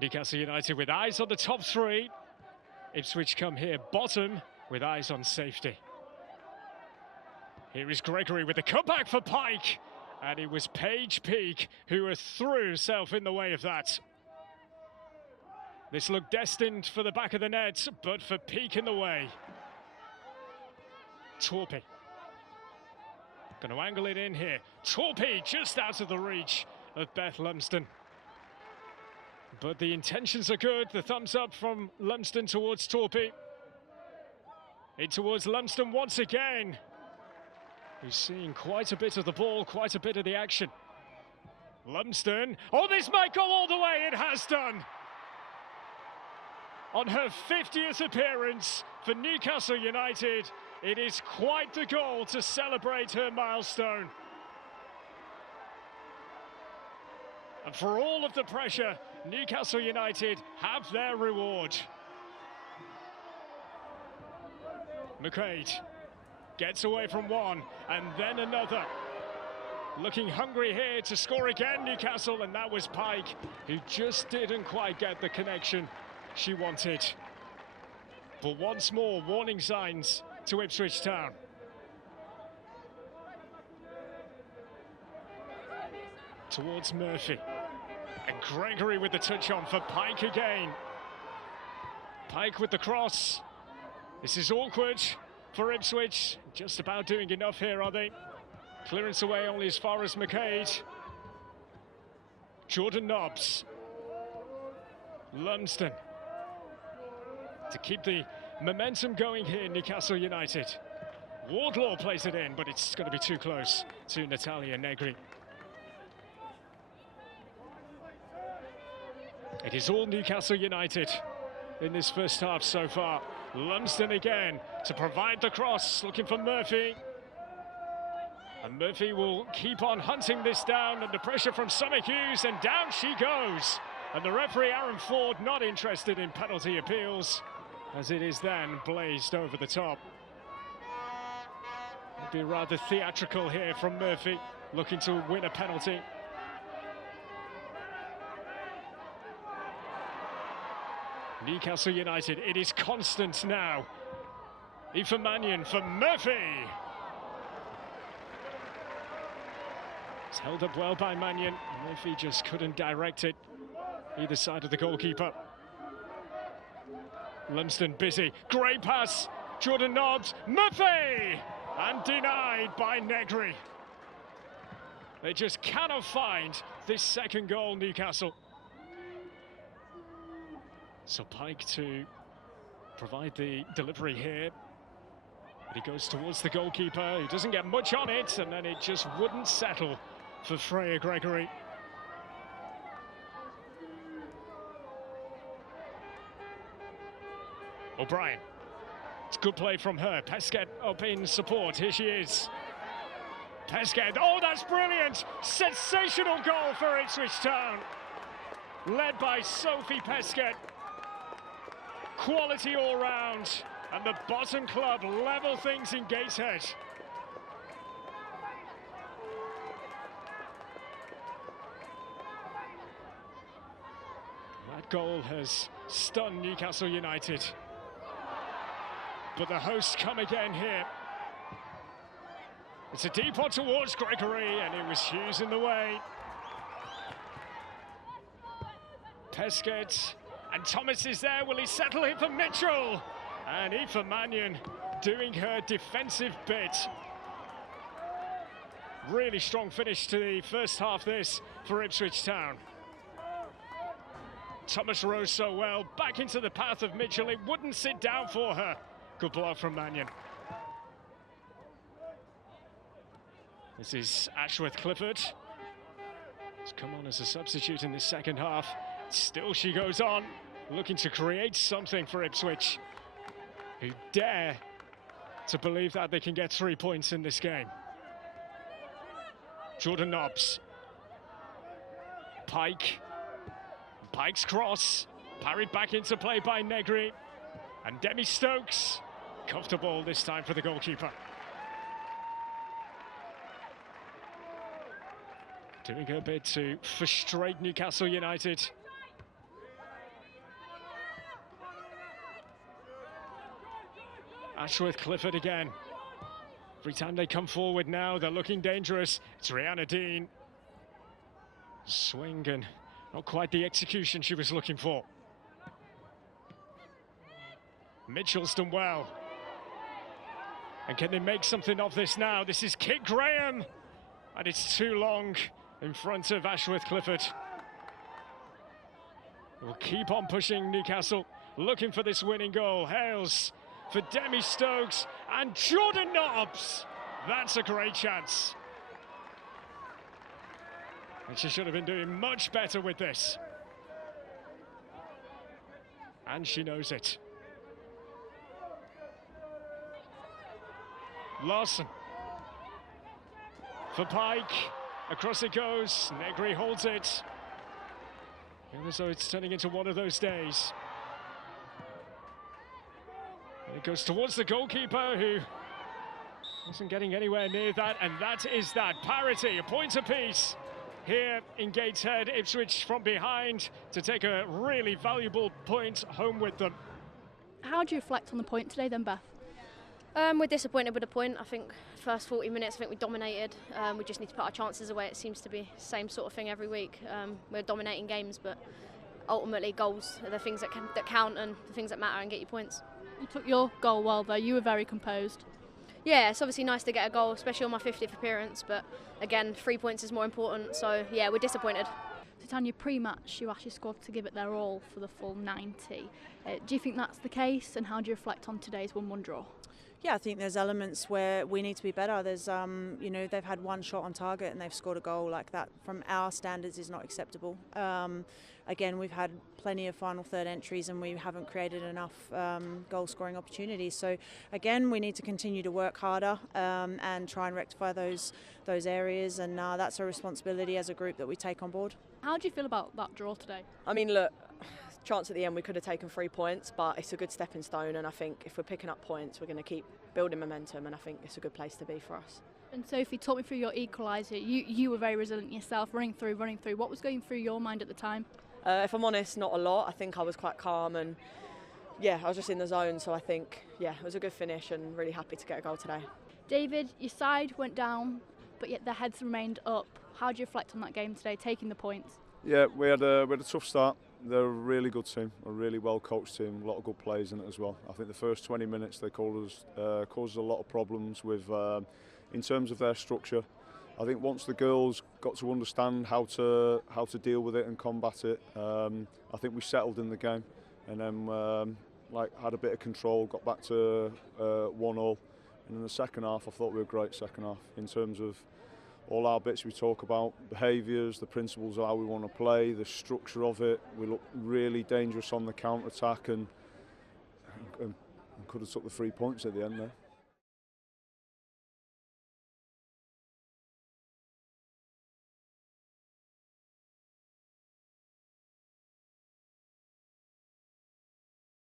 Newcastle United with eyes on the top three. Ipswich come here bottom with eyes on safety. Here is Gregory with the cutback for Pike. And it was Paige Peake who threw herself in the way of that. This looked destined for the back of the net, but for Peake in the way. Torpy. Going to angle it in here. Torpy just out of the reach of Beth Lumsden. But the intentions are good. The thumbs up from Lumsden towards Torpy. In towards Lumsden once again. Who's seeing quite a bit of the ball, quite a bit of the action. Lumsden. Oh, this might go all the way. It has done. On her 50th appearance for Newcastle United, it is quite the goal to celebrate her milestone. And for all of the pressure, Newcastle United have their reward. McQuaid gets away from one and then another. Looking hungry here to score again, Newcastle, and that was Pike, who just didn't quite get the connection she wanted. But once more, warning signs to Ipswich Town. Towards Murphy. And Gregory with the touch on for Pike again. Pike with the cross. This is awkward for Ipswich. Just about doing enough here, are they? Clearance away only as far as McQuaid. Jordan Nobbs. Lumsden. To keep the momentum going here, Newcastle United. Wardlaw plays it in, but it's going to be too close to Natalia Negri. It is all Newcastle United in this first half so far. Lumsden again to provide the cross, looking for Murphy. And Murphy will keep on hunting this down under pressure from Summer Hughes, and down she goes. And the referee, Aaron Ford, not interested in penalty appeals, as it is then blazed over the top. It'd be rather theatrical here from Murphy, looking to win a penalty. Newcastle United, it is constant now. Aoife Mannion for Murphy. It's held up well by Mannion. Murphy just couldn't direct it either side of the goalkeeper. Lumsden busy, great pass, Jordan Nobbs, Murphy! And denied by Negri. They just cannot find this second goal, Newcastle. So Pike to provide the delivery here. But he goes towards the goalkeeper, he doesn't get much on it, and then it just wouldn't settle for Freya Gregory. O'Brien. It's good play from her. Pesquet up in support. Here she is. Pesquet. Oh, that's brilliant! Sensational goal for Ipswich Town. Led by Sophie Pesquet. Quality all round. And the bottom club level things in Gateshead. That goal has stunned Newcastle United. But the hosts come again here. It's a deep one towards Gregory, and it was Hughes in the way. Pesquet, and Thomas is there. Will he settle it for Mitchell? And Aoife Mannion doing her defensive bit. Really strong finish to the first half this for Ipswich Town. Thomas rose so well, back into the path of Mitchell. It wouldn't sit down for her. Good block from Mannion. This is Ashworth Clifford. He's come on as a substitute in this second half. Still she goes on, looking to create something for Ipswich, who dare to believe that they can get 3 points in this game. Jordan Nobbs. Pike. Pike's cross. Parried back into play by Negri. And Demi Stokes. Comfortable this time for the goalkeeper. Doing her bit to frustrate Newcastle United. Ashworth Clifford again. Every time they come forward now, they're looking dangerous. It's Rihanna Dean. Swing and not quite the execution she was looking for. Mitchell's done well. And can they make something of this now? This is Kit Graham. And it's too long in front of Ashworth Clifford. We'll keep on pushing Newcastle, looking for this winning goal. Hales for Demi Stokes and Jordan Nobbs. That's a great chance. And she should have been doing much better with this. And she knows it. Larson for Pike. Across it goes. Negri holds it. And so it's turning into one of those days. And it goes towards the goalkeeper, who wasn't getting anywhere near that, and that is that. Parity, a point apiece here in Gateshead. Ipswich from behind to take a really valuable point home with them. How do you reflect on the point today then, Beth? We're disappointed with the point. I think first 40 minutes, I think we dominated. We just need to put our chances away. It seems to be the same sort of thing every week. We're dominating games, but ultimately goals are the things that count and the things that matter and get you points. You took your goal well though. You were very composed. Yeah, it's obviously nice to get a goal, especially on my 50th appearance, but again, 3 points is more important, so yeah, we're disappointed. Titania, pre-match you asked your squad to give it their all for the full 90. Do you think that's the case, and how do you reflect on today's 1-1 draw? Yeah, I think there's elements where we need to be better. There's, they've had one shot on target and they've scored a goal like that. From our standards, is not acceptable. Again, we've had plenty of final third entries and we haven't created enough goal-scoring opportunities. So again, we need to continue to work harder and try and rectify those areas. And that's a responsibility as a group that we take on board. How do you feel about that draw today? I mean, look, chance at the end we could have taken 3 points, but it's a good stepping stone, and I think if we're picking up points we're going to keep building momentum, and I think it's a good place to be for us. And Sophie, talk me through your equaliser. You were very resilient yourself, running through. What was going through your mind at the time? If I'm honest, not a lot. I think I was quite calm and yeah, I was just in the zone, so I think yeah, it was a good finish and really happy to get a goal today. David, your side went down but yet their heads remained up. How do you reflect on that game today, taking the points? Yeah, we had a tough start. They're a really good team, a really well coached team, a lot of good players in it as well. I think the first 20 minutes they caused a lot of problems with in terms of their structure. I think once the girls got to understand how to deal with it and combat it, I think we settled in the game, and then had a bit of control, got back to 1-1, and in the second half I thought we were great second half in terms of all our bits we talk about, behaviours, the principles of how we want to play, the structure of it. We looked really dangerous on the counter-attack and could have took the 3 points at the end there.